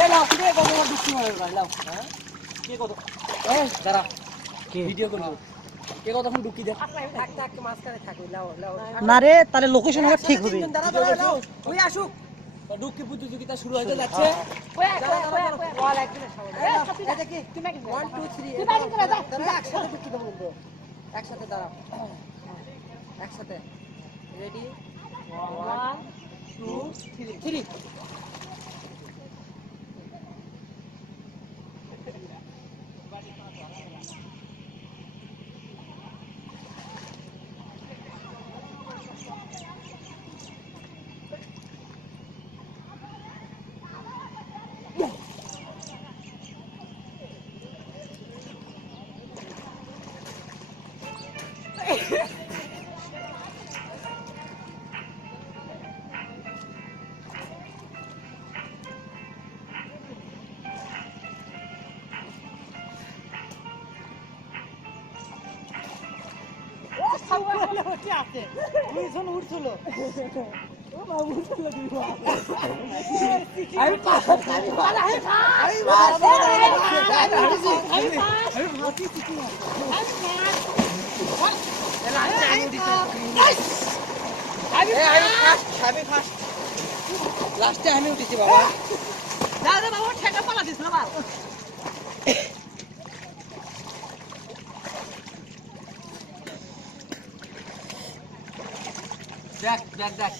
এই লাও কে কত ডুবকি মারে ভাই লাও হ্যাঁ কে কত এই দাঁড়া কে ভিডিও করব কে কতক্ষণ ডুবকি দে থাক থাক মাছ করে থাকই লাও লাও না রে তাহলে লোকেশন হবে ঠিক হবে দাঁড়া লাও ওই আসুক ডুবকি প্রতিযোগিতা শুরু হতে যাচ্ছে বল একদিন এই দেখি তুমি 1 2 3 দাঁড়া একসাথে ডুবকি দেব কিন্তু একসাথে দাঁড়া একসাথে রেডি 1 2 3 দুইজন উঠছিল লাস্টে আমি উঠেছি বাবা দাদা বাবা ঠেকা পালা দিছ না বাবা দেখ দেখ দেখ